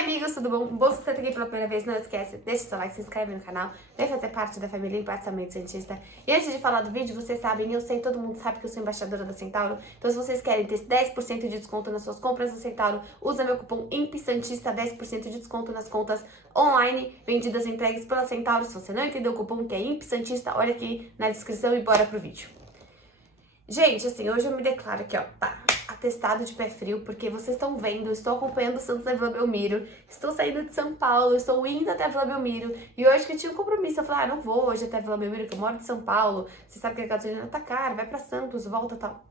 amigos, tudo bom? Bom, se você tá aqui pela primeira vez, não esquece, deixa o seu like, se inscreve no canal, vem fazer parte da família Embaçamento Santista. E antes de falar do vídeo, vocês sabem, eu sei, todo mundo sabe que eu sou embaixadora da Centauro, então se vocês querem ter 10% de desconto nas suas compras da Centauro, usa meu cupom IMPSANTISTA, 10% de desconto nas contas online, vendidas e entregues pela Centauro. Se você não entendeu o cupom, que é IMPSANTISTA, olha aqui na descrição e bora pro vídeo. Gente, assim, hoje eu me declaro aqui, ó, tá, atestado de pé frio, porque vocês estão vendo, eu estou acompanhando o Santos da Vila Belmiro, estou saindo de São Paulo, estou indo até a Vila Belmiro, e hoje que eu tinha um compromisso, eu falei, não vou hoje até a Vila Belmiro, que eu moro de São Paulo, você sabe que a gasolina tá cara, vai pra Santos, volta e tal.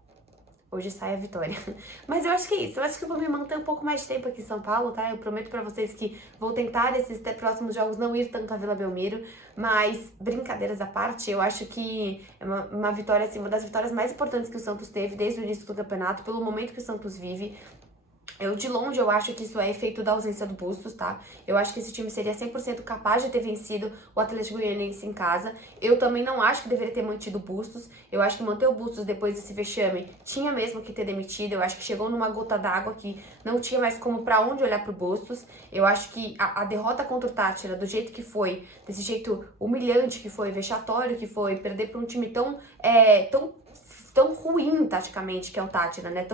Hoje sai a vitória. Mas eu acho que é isso. Eu acho que eu vou me manter um pouco mais de tempo aqui em São Paulo, tá? Eu prometo pra vocês que vou tentar nesses próximos jogos não ir tanto à Vila Belmiro. Mas, brincadeiras à parte, eu acho que é uma vitória, assim, uma das vitórias mais importantes que o Santos teve desde o início do campeonato, pelo momento que o Santos vive. De longe, eu acho que isso é efeito da ausência do Bustos, tá? Eu acho que esse time seria 100% capaz de ter vencido o Atlético Goianiense em casa. Eu também não acho que deveria ter mantido o Bustos. Eu acho que manter o Bustos depois desse vexame tinha mesmo que ter demitido. Eu acho que chegou numa gota d'água que não tinha mais como pra onde olhar pro Bustos. Eu acho que a derrota contra o Tátira, do jeito que foi, desse jeito humilhante que foi, vexatório que foi, perder pra um time tão ruim, taticamente, que é o Tátira, né?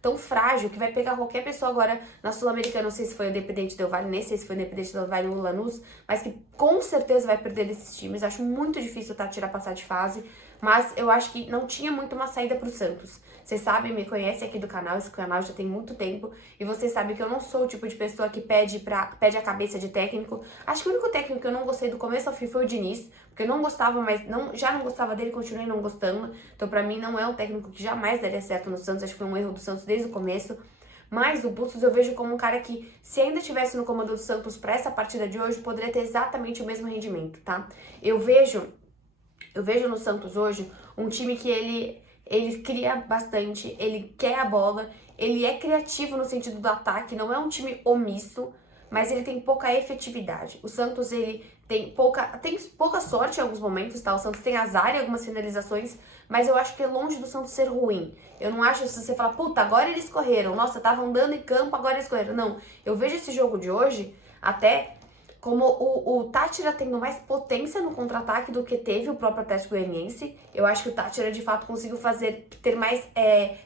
Tão frágil, que vai pegar qualquer pessoa agora na Sul-Americana. Não sei se foi o Independente Del Valle, nem sei se foi o Independente Del Valle ou o Lanús, mas que com certeza vai perder desses times. Acho muito difícil o Tátira passar de fase, mas eu acho que não tinha muito uma saída pro Santos. Vocês sabem, me conhecem aqui do canal, esse canal já tem muito tempo, e vocês sabem que eu não sou o tipo de pessoa que pede a cabeça de técnico. Acho que o único técnico que eu não gostei do começo ao fim foi o Diniz, porque eu não gostava, mas já não gostava dele, continuei não gostando. Então, pra mim, não é um técnico que jamais daria certo no Santos. Acho que foi um erro do Santos desde o começo. Mas o Bustos eu vejo como um cara que, se ainda estivesse no comando do Santos pra essa partida de hoje, poderia ter exatamente o mesmo rendimento, tá? Eu vejo no Santos hoje um time que ele cria bastante, ele quer a bola, ele é criativo no sentido do ataque, não é um time omisso, mas ele tem pouca efetividade. O Santos, ele tem pouca sorte em alguns momentos, tá? O Santos tem azar em algumas finalizações, mas eu acho que é longe do Santos ser ruim. Eu não acho, se você fala, puta, agora eles correram, nossa, estavam andando em campo, agora eles correram. Não, eu vejo esse jogo de hoje até como o Tátira tendo mais potência no contra-ataque do que teve o próprio Atlético Goianiense. Eu acho que o Tátira, de fato, conseguiu ter mais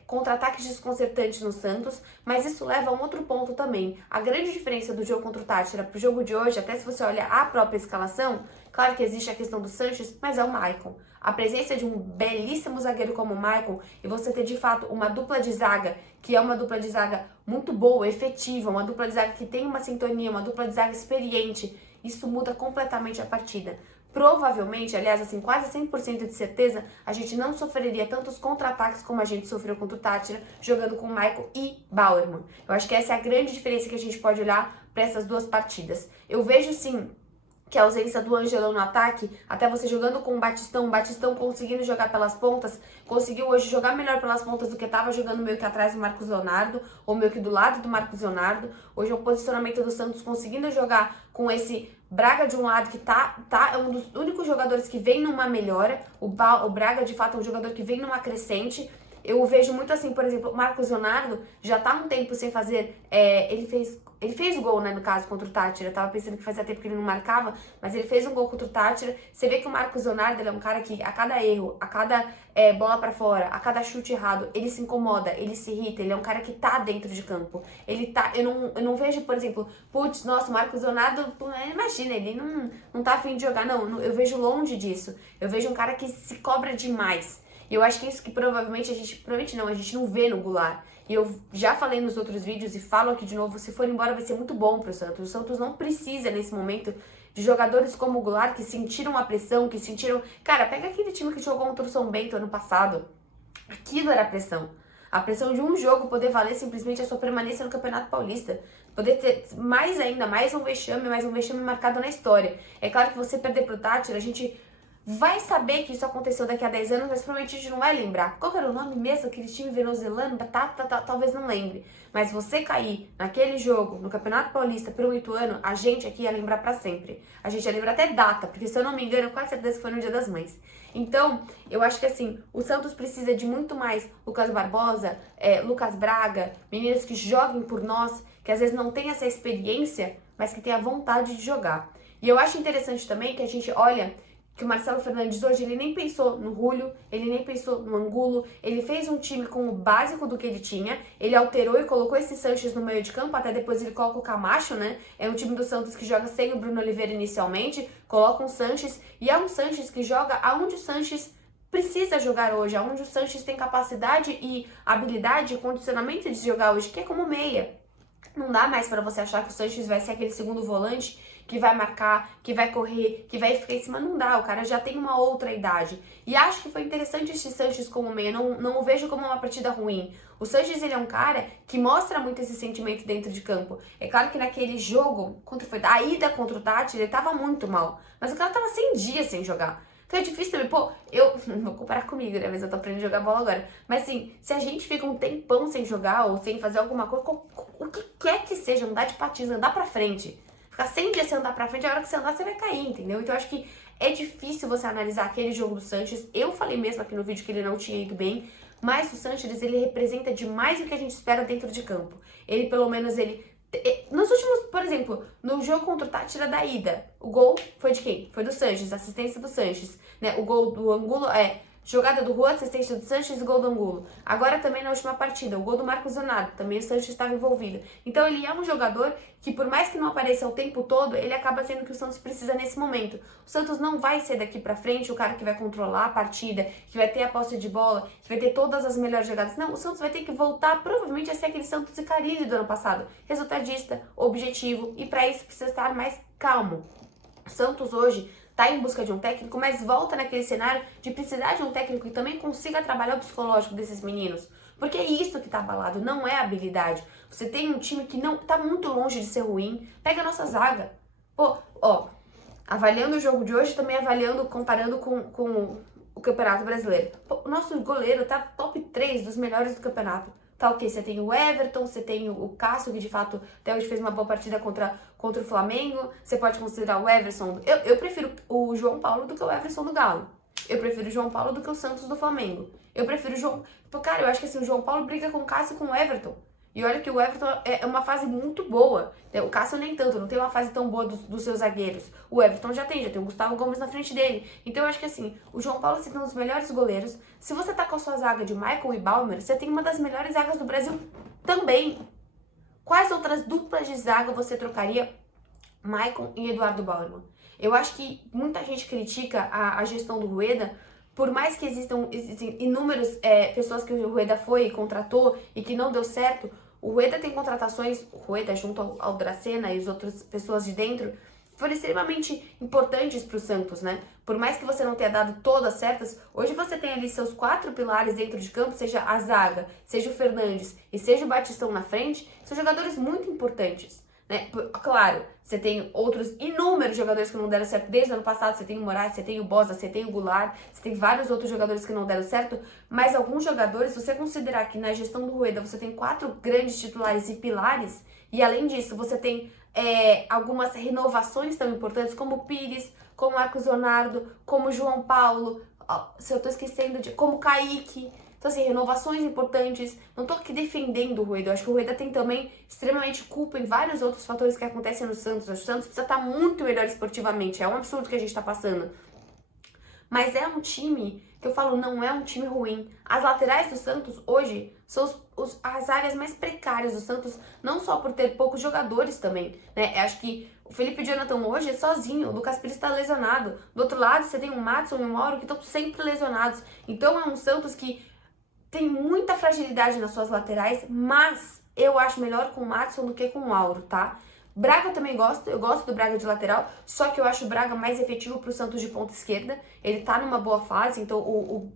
contra-ataques desconcertantes no Santos, mas isso leva a um outro ponto também. A grande diferença do jogo contra o Tátira pro jogo de hoje, até se você olha a própria escalação, claro que existe a questão do Sanches, mas é o Maicon. A presença de um belíssimo zagueiro como o Maicon e você ter, de fato, uma dupla de zaga, que é uma dupla de zaga muito boa, efetiva, uma dupla de zaga que tem uma sintonia, uma dupla de zaga experiente, isso muda completamente a partida. Provavelmente, aliás, assim, quase 100% de certeza, a gente não sofreria tantos contra-ataques como a gente sofreu contra o Tátira, jogando com Maicon e Bauerman. Eu acho que essa é a grande diferença que a gente pode olhar para essas duas partidas. Eu vejo, sim, que a ausência do Angelão no ataque, até você jogando com o Batistão conseguindo jogar pelas pontas, conseguiu hoje jogar melhor pelas pontas do que estava jogando meio que atrás do Marcos Leonardo, ou meio que do lado do Marcos Leonardo. Hoje é o posicionamento do Santos conseguindo jogar com esse Braga de um lado, que é um dos únicos jogadores que vem numa melhora. O Braga, de fato, é um jogador que vem numa crescente. Eu vejo muito assim, por exemplo, o Marcos Leonardo já tá um tempo sem fazer, ele fez gol, né, no caso, contra o Tátira. Eu tava pensando que fazia tempo que ele não marcava, mas ele fez um gol contra o Tátira. Você vê que o Marcos Leonardo, ele é um cara que a cada erro, a cada bola pra fora, a cada chute errado, ele se incomoda, ele se irrita, ele é um cara que tá dentro de campo. Eu não vejo, por exemplo, putz, nossa, o Marcos Leonardo, imagina, ele não tá afim de jogar, não, eu vejo longe disso. Eu vejo um cara que se cobra demais. E eu acho que é isso que provavelmente a gente não vê no Goulart. E eu já falei nos outros vídeos e falo aqui de novo, se for embora vai ser muito bom pro Santos. O Santos não precisa, nesse momento, de jogadores como o Goulart que sentiram a pressão, que sentiram... Cara, pega aquele time que jogou contra o São Bento ano passado. Aquilo era a pressão. A pressão de um jogo poder valer simplesmente a sua permanência no Campeonato Paulista. Poder ter mais um vexame marcado na história. É claro que você perder pro Tátira, a gente vai saber que isso aconteceu daqui a 10 anos, mas provavelmente a gente não vai lembrar. Qual era o nome mesmo? Aquele time venezuelano? Talvez não lembre. Mas você cair naquele jogo, no Campeonato Paulista, pro Ituano, a gente aqui ia lembrar pra sempre. A gente ia lembrar até data, porque se eu não me engano, eu quase certeza que foi no Dia das Mães. Então, eu acho que assim, o Santos precisa de muito mais Lucas Barbosa, Lucas Braga, meninos que joguem por nós, que às vezes não tem essa experiência, mas que tem a vontade de jogar. E eu acho interessante também que a gente olha que o Marcelo Fernandes hoje, ele nem pensou no Julio, ele nem pensou no Angulo, ele fez um time com o básico do que ele tinha, ele alterou e colocou esse Sanches no meio de campo, até depois ele coloca o Camacho, né? É um time do Santos que joga sem o Bruno Oliveira inicialmente, coloca um Sanches, e é um Sanches que joga aonde o Sanches precisa jogar hoje, aonde o Sanches tem capacidade e habilidade e condicionamento de jogar hoje, que é como meia. Não dá mais para você achar que o Sanches vai ser aquele segundo volante que vai marcar, que vai correr, que vai ficar em cima. Não dá, o cara já tem uma outra idade. E acho que foi interessante esse Sanches como meia, não o vejo como uma partida ruim. O Sanches, ele é um cara que mostra muito esse sentimento dentro de campo. É claro que naquele jogo, a ida contra o Tati, ele tava muito mal. Mas o cara tava 100 dias sem jogar. Então é difícil também, eu não vou comparar comigo, né, mas eu tô aprendendo a jogar bola agora. Mas assim, se a gente fica um tempão sem jogar ou sem fazer alguma coisa, o que quer que seja, andar de patins, andar pra frente. Ficar 100 dias sem andar pra frente, a hora que você andar, você vai cair, entendeu? Então eu acho que é difícil você analisar aquele jogo do Sanches. Eu falei mesmo aqui no vídeo que ele não tinha ido bem, mas o Sanches, ele representa demais o que a gente espera dentro de campo. Ele, pelo menos, nos últimos, por exemplo, no jogo contra o Tátira da ida, o gol foi de quem? Foi do Sanches, assistência do Sanches, né? O gol do Angulo jogada do Juan, assistência do Sanches e gol do Angulo. Agora também na última partida, o gol do Marcos Leonardo, também o Sanches estava envolvido. Então ele é um jogador que, por mais que não apareça o tempo todo, ele acaba sendo o que o Santos precisa nesse momento. O Santos não vai ser daqui pra frente o cara que vai controlar a partida, que vai ter a posse de bola, que vai ter todas as melhores jogadas. Não, o Santos vai ter que voltar provavelmente a ser aquele Santos e Carille do ano passado. Resultadista, objetivo, e para isso precisa estar mais calmo. O Santos hoje tá em busca de um técnico, mas volta naquele cenário de precisar de um técnico que também consiga trabalhar o psicológico desses meninos. Porque é isso que tá abalado, não é a habilidade. Você tem um time que não tá muito longe de ser ruim, pega a nossa zaga. Avaliando o jogo de hoje, também comparando com o Campeonato Brasileiro. O nosso goleiro tá top 3 dos melhores do campeonato. Tá ok, você tem o Everton, você tem o Cássio, que de fato até hoje fez uma boa partida contra o Flamengo. Você pode considerar o Everson. Eu prefiro o João Paulo do que o Everson do Galo. Eu prefiro o João Paulo do que o Santos do Flamengo. Eu prefiro o João... Cara, eu acho que assim, o João Paulo briga com o Cássio e com o Everton. E olha que o Everton é uma fase muito boa. O Cássio nem tanto, não tem uma fase tão boa dos seus zagueiros. O Everton já tem o Gustavo Gomes na frente dele. Então eu acho que assim, o João Paulo se tem um dos melhores goleiros. Se você tá com a sua zaga de Michael e Baumer, você tem uma das melhores zagas do Brasil também. Quais outras duplas de zaga você trocaria Michael e Eduardo Bauerman? Eu acho que muita gente critica a gestão do Rueda, por mais que existem inúmeras pessoas que o Rueda foi e contratou e que não deu certo. O Rueda tem contratações, o Rueda junto ao Dracena e as outras pessoas de dentro, foram extremamente importantes para o Santos, né? Por mais que você não tenha dado todas certas, hoje você tem ali seus 4 pilares dentro de campo, seja a zaga, seja o Fernandes e seja o Batistão na frente, são jogadores muito importantes, né? Claro, você tem outros inúmeros jogadores que não deram certo desde o ano passado, você tem o Moraes, você tem o Bosa, você tem o Goulart, você tem vários outros jogadores que não deram certo, mas alguns jogadores, se você considerar que na gestão do Rueda você tem 4 grandes titulares e pilares, e além disso você tem algumas renovações tão importantes como o Pires, como o Marcos Leonardo, como o João Paulo, se eu tô esquecendo como o Kaique. Então, assim, renovações importantes. Não tô aqui defendendo o Rueda. Eu acho que o Rueda tem também extremamente culpa em vários outros fatores que acontecem no Santos. O Santos precisa estar muito melhor esportivamente. É um absurdo que a gente tá passando. Mas é um time que eu falo, não é um time ruim. As laterais do Santos hoje são as áreas mais precárias do Santos, não só por ter poucos jogadores também, né? Eu acho que o Felipe Jonathan hoje é sozinho, o Lucas Pires está lesionado. Do outro lado, você tem o Madison e o Mauro que estão sempre lesionados. Então é um Santos que tem muita fragilidade nas suas laterais, mas eu acho melhor com o Madison do que com o Mauro, tá? Braga eu também gosto, eu gosto do Braga de lateral, só que eu acho o Braga mais efetivo pro Santos de ponta esquerda. Ele tá numa boa fase, então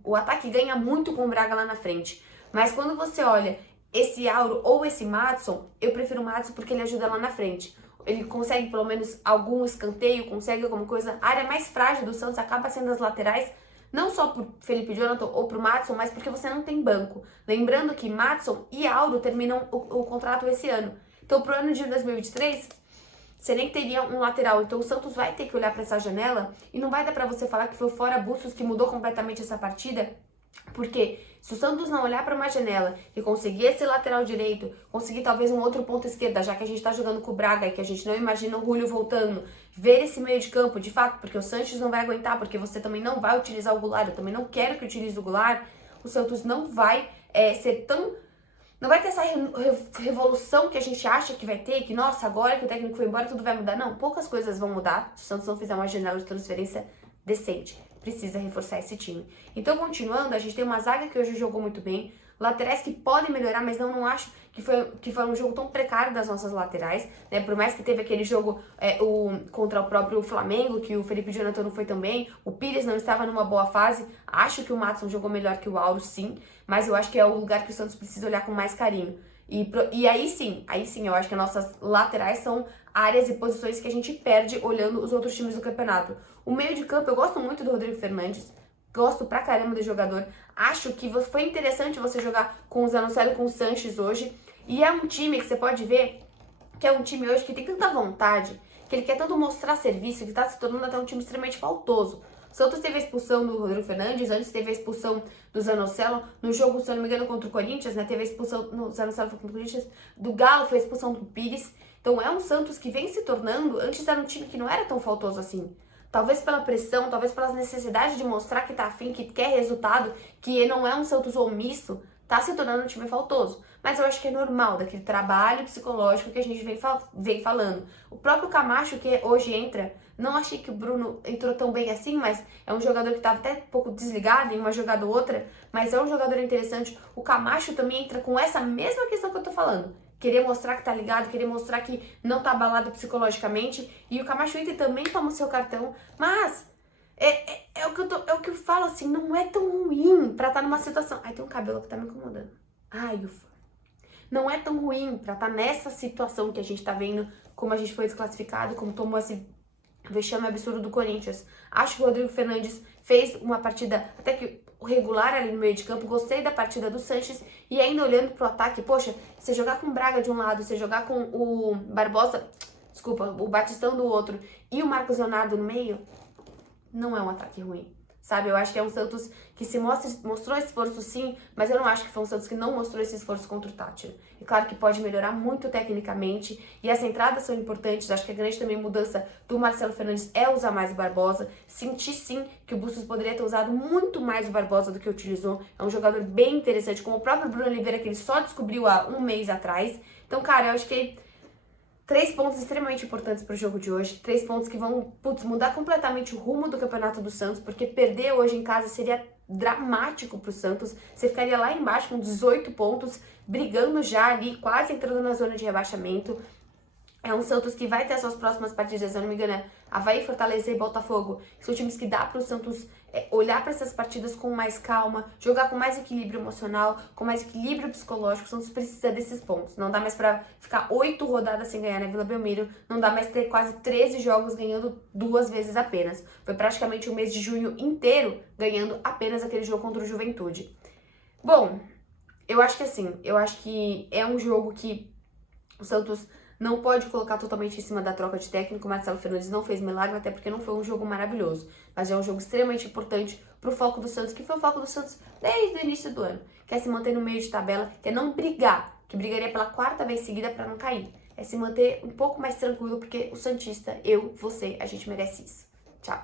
o ataque ganha muito com o Braga lá na frente. Mas quando você olha esse Auro ou esse Madison, eu prefiro o Madison porque ele ajuda lá na frente. ele consegue pelo menos algum escanteio, consegue alguma coisa. A área mais frágil do Santos acaba sendo as laterais, não só por Felipe Jonathan ou pro Maddison, mas porque você não tem banco. Lembrando que Maddison e Auro terminam o contrato esse ano. Então, pro ano de 2023, você nem teria um lateral. Então, o Santos vai ter que olhar para essa janela e não vai dar para você falar que foi o Fora Bustos que mudou completamente essa partida. Porque se o Santos não olhar para uma janela e conseguir esse lateral direito, conseguir talvez um outro ponto esquerda, já que a gente tá jogando com o Braga e que a gente não imagina o Julio voltando, ver esse meio de campo, de fato, porque o Sanches não vai aguentar, porque você também não vai utilizar o Goulart, eu também não quero que utilize o Goulart, o Santos não vai ser tão... Não vai ter essa revolução que a gente acha que vai ter, que, nossa, agora que o técnico foi embora, tudo vai mudar. Não, poucas coisas vão mudar se o Santos não fizer uma janela de transferência decente. Precisa reforçar esse time. Então, continuando, a gente tem uma zaga que hoje jogou muito bem, laterais que podem melhorar, mas não acho que foi um jogo tão precário das nossas laterais, né? Por mais que teve aquele jogo contra o próprio Flamengo, que o Felipe Jonathan não foi tão bem, o Pires não estava numa boa fase, acho que o Maddison jogou melhor que o Auro, sim, mas eu acho que é o lugar que o Santos precisa olhar com mais carinho. E aí sim, eu acho que as nossas laterais são áreas e posições que a gente perde olhando os outros times do campeonato. O meio de campo, eu gosto muito do Rodrigo Fernandes, gosto pra caramba do jogador. Acho que foi interessante você jogar com o Zanocelo e com o Sanches hoje. E é um time que você pode ver que é um time hoje que tem tanta vontade, que ele quer tanto mostrar serviço, que tá se tornando até um time extremamente faltoso. O Santos teve a expulsão do Rodrigo Fernandes, antes teve a expulsão do Zanocelo. No jogo, se eu não me engano, contra o Corinthians, né? Teve a expulsão, no Zanocelo foi contra o Corinthians, do Galo foi a expulsão do Pires. Então é um Santos que vem se tornando, antes era um time que não era tão faltoso assim. Talvez pela pressão, talvez pelas necessidades de mostrar que tá afim, que quer resultado, que não é um Santos omisso, tá se tornando um time faltoso. Mas eu acho que é normal, daquele trabalho psicológico que a gente vem falando. O próprio Camacho, que hoje entra, não achei que o Bruno entrou tão bem assim, mas é um jogador que tava até um pouco desligado em uma jogada ou outra, mas é um jogador interessante. O Camacho também entra com essa mesma questão que eu tô falando. Querer mostrar que tá ligado, querer mostrar que não tá abalado psicologicamente. E o Camacho entra e também toma o seu cartão. Mas é o que eu falo assim, não é tão ruim pra estar numa situação... Ai, tem um cabelo que tá me incomodando. Ai, ufa. Não é tão ruim pra estar nessa situação que a gente tá vendo, como a gente foi desclassificado, como tomou esse vexame absurdo do Corinthians. Acho que o Rodrigo Fernandes fez uma partida até que regular ali no meio de campo. Gostei da partida do Sanches. E ainda olhando pro ataque, poxa, você jogar com o Braga de um lado, você jogar com o Barbosa, desculpa, o Batistão do outro e o Marcos Leonardo no meio, não é um ataque ruim. Sabe, eu acho que é um Santos que mostrou esforço sim, mas eu não acho que foi um Santos que não mostrou esse esforço contra o Tátira. E claro que pode melhorar muito tecnicamente, e as entradas são importantes. Acho que a grande também mudança do Marcelo Fernandes é usar mais o Barbosa. Senti sim que o Bustos poderia ter usado muito mais o Barbosa do que utilizou. É um jogador bem interessante, como o próprio Bruno Oliveira, que ele só descobriu há um mês atrás. Então, cara, eu acho que 3 pontos extremamente importantes para o jogo de hoje. 3 pontos que vão, mudar completamente o rumo do Campeonato do Santos, porque perder hoje em casa seria dramático para o Santos. Você ficaria lá embaixo com 18 pontos, brigando já ali, quase entrando na zona de rebaixamento. É um Santos que vai ter as suas próximas partidas, se eu não me engano, é Avaí, Fortaleza e Botafogo. São times que dá para o Santos olhar para essas partidas com mais calma, jogar com mais equilíbrio emocional, com mais equilíbrio psicológico. O Santos precisa desses pontos. Não dá mais para ficar 8 rodadas sem ganhar na Vila Belmiro. Não dá mais ter quase 13 jogos ganhando 2 vezes apenas. Foi praticamente o mês de junho inteiro ganhando apenas aquele jogo contra o Juventude. Bom, eu acho que assim, é um jogo que o Santos não pode colocar totalmente em cima da troca de técnico. O Marcelo Fernandes não fez milagre, até porque não foi um jogo maravilhoso. Mas é um jogo extremamente importante pro foco do Santos, que foi o foco do Santos desde o início do ano. Que é se manter no meio de tabela, que é não brigar, que brigaria pela 4ª vez seguida para não cair. É se manter um pouco mais tranquilo, porque o Santista, eu, você, a gente merece isso. Tchau.